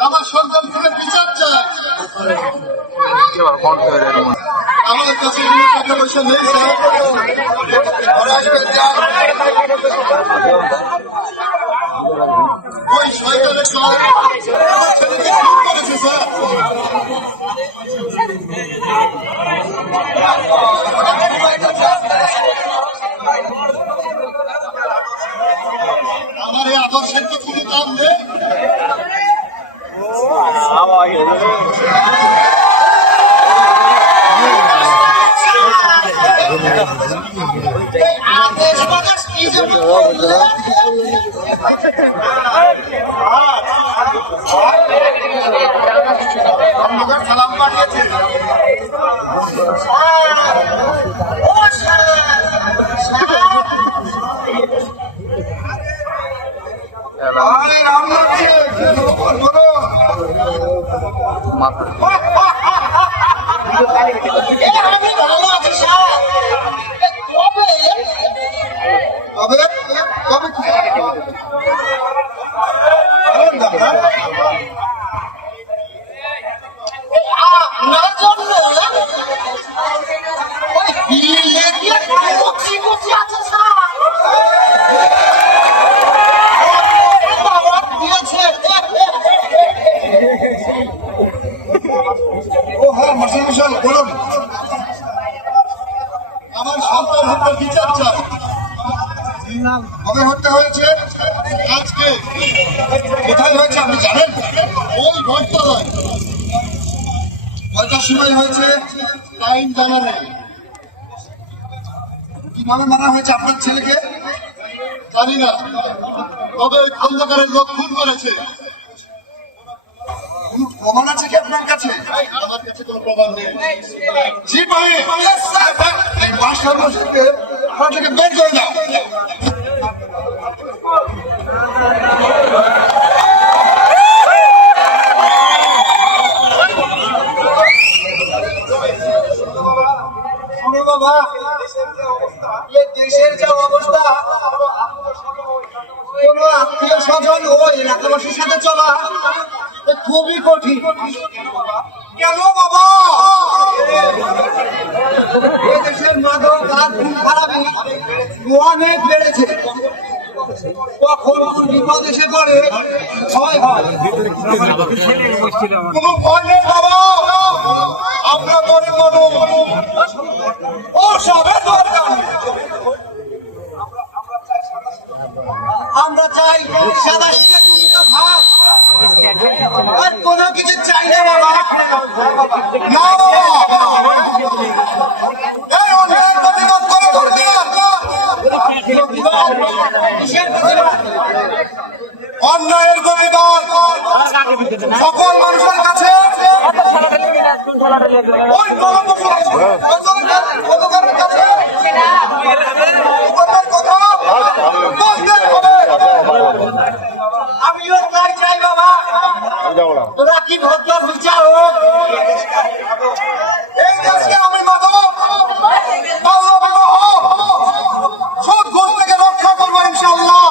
আমার সন্তান থেকে বিচার চায় আমার কাছে কোনো টাকা পয়সা নেই ওই শয়তানের দল আমার ছেলেকে খুন করেছে স্যার আমার এই আদর্শের কি কোনো দাম নেই আপনাদের সালাম পাঠিয়েছে আরে রামনাথ বলো আমি ভালো আছি স্যার তবে তবে তবে কি বলেন না, হ্যাঁ? আপনার জন্য ওই বিলে দিয়ে কচি কচি আছে স্যার বাবা দিয়েছে ও হ্যাঁ মাসুল বিশাল বলুন আমার সন্তান হত্যার বিচার চাই কবে হত্যা হয়েছে আজকে কোথায় হয়েছে আপনি জানেন ওই বটতলায় কয়টার সময় হয়েছে টাইম জানা নেই কীভাবে মারা হয়েছে আপনার ছেলেকে? জানি না। তবে খন্দকারের লোক খুন করেছে। প্রমাণ আছে কি আপনার কাছে? আমার কাছে কোনো প্রমাণ নেই। জি ভাই। মাস্টার মশাইকে আপনার বের করে দাও। বাবা। আত্মীয় স্বজন ও খুবই কঠিন। কেন বাবা? দেশের মাদক আর অনেক বেড়েছে। কখন বিপদ এসে পড়ে, ভয় হয়। কোনো ভয় নেই বাবা। আমরা গরিব মানুষ আমরা চাই সাদা ভাত আর কিছু চাই না বাবা। না? অন্যায়ের প্রতিবাদ। সকল মানুষের কাছে ওই গণপ্রশাসন গণকারের কাছে উপরের কথা বলতে হবে আমিও তাই চাই বাবা তোরা কি ভদ্র বিচার হোক এই দেশকে আমি থেকে রক্ষা করব ইনশাল্লাহ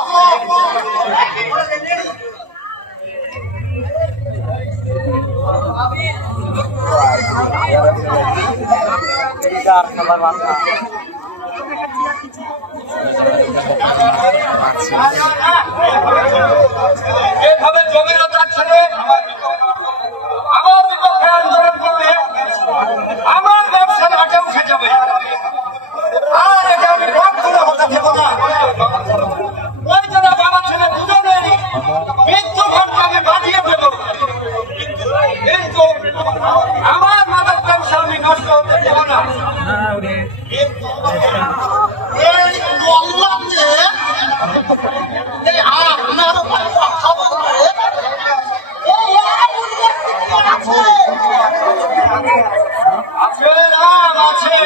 এভাবে জমিরতার ছেলে আমার বিপক্ষে আন্দোলন করলে আমার ব্যবসা লাটে উঠে যাবে আর এটা আমি কখনো হতে দেব না ওই যারা বাবা ছেলে দুজনেই মৃত্যু ঘটনা আমি বাঁধিয়ে দেব কিন্তু আমার মাথার ব্যবসা আমি নষ্ট হতে দেব না আছে আছে রাম আছে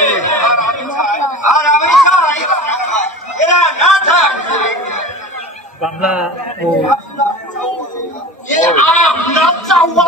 আর আমি চাই এরা না থাক বাংলা ও আপনার চাওয়া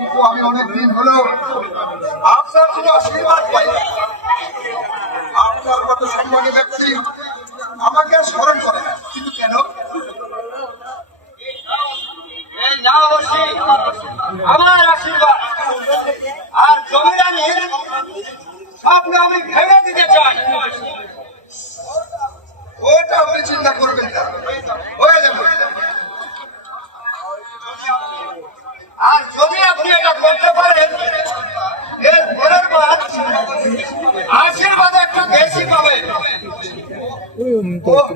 কিন্তু আমি অনেক দিন হলো আপনার কোনো আশীর্বাদ পাই আপনার কত সম্মানী ব্যক্তি আমাকে স্মরণ করে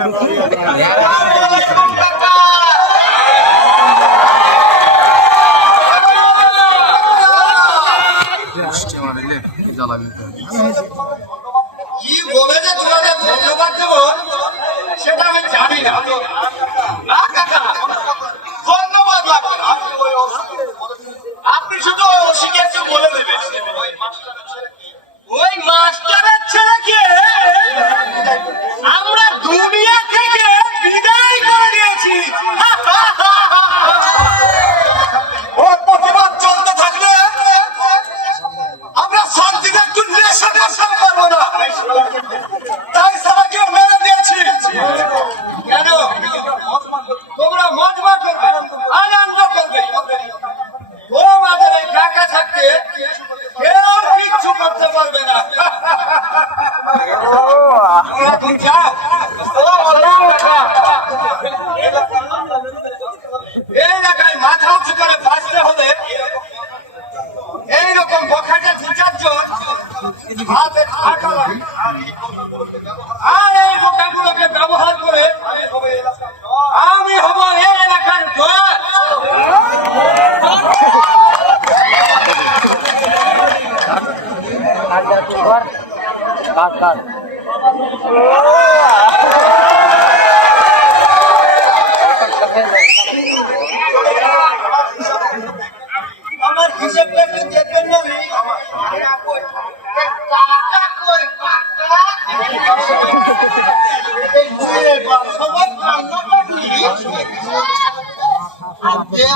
carnaval. Vai, vai, vai, vai, vai, vai, vai, vai.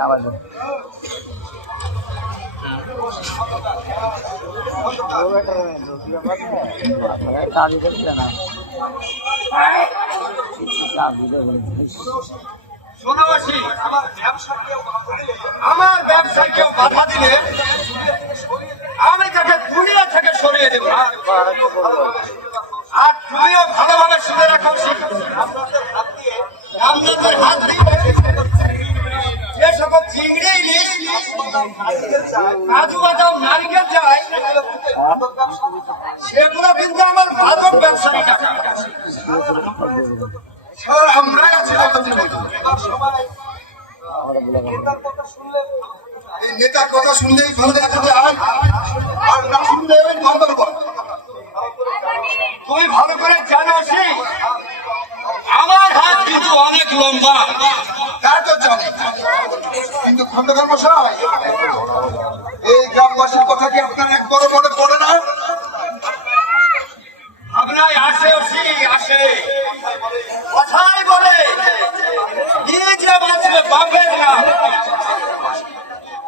আবার চাবি দেখছে না সোনাবাসী আমার আমরাই তুমি ভালো করে জানো সে আমার হাত কিন্তু অনেক লম্বা তার তো জানে কিন্তু খন্দকার মশাই এই গ্রামবাসীর কথা কি আপনার একবারও মনে পড়ে না আপনার আসে ওসি আসে কথাই বলে নিজে বাঁচবে বাপের না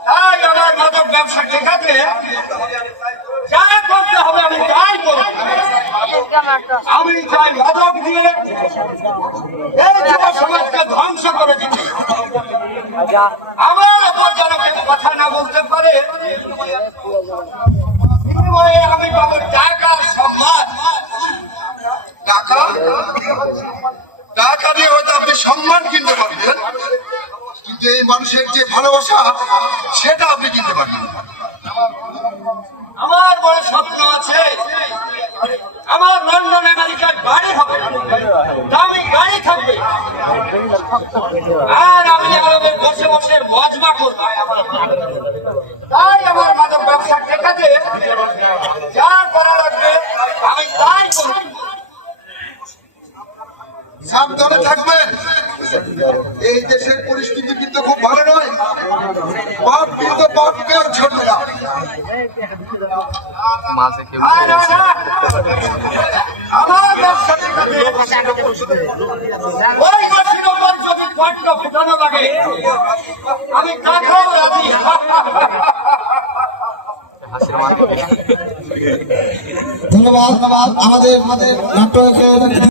তাই আমার মাদক ব্যবসা ঠেকাতে যা করতে হবে আমি তাই করব আমি চাই মাদক দিয়ে এই যুব সমাজকে ধ্বংস করে দিতে আমার ওপর যেন কেউ কথা না বলতে পারে আমি পাবো টাকা সম্মান টাকা টাকা দিয়ে হয়তো আপনি সম্মান কিনতে পারবেন কিন্তু এই মানুষের যে ভালোবাসা সেটা আপনি কিনতে পারবেন আমার বড় স্বপ্ন আছে। আমার লন্ডন আমেরিকার বাড়ি হবে। দামি গাড়ি থাকবে। আর আমি এভাবে বসে বসে মজমা করব তাই আমার মাদক ব্যবসা ঠেকাতে যা করা লাগবে, আমি তাই সাবধানে থাকবেন এই দেশের পরিস্থিতি কিন্তু খুব ভালো নয়। বাপ কিন্তু না মাঝে কেউ আমি তাকেও রাজি হাসির মান ধন্যবাদ ধন্যবাদ। আমাদের আমাদের নাট্য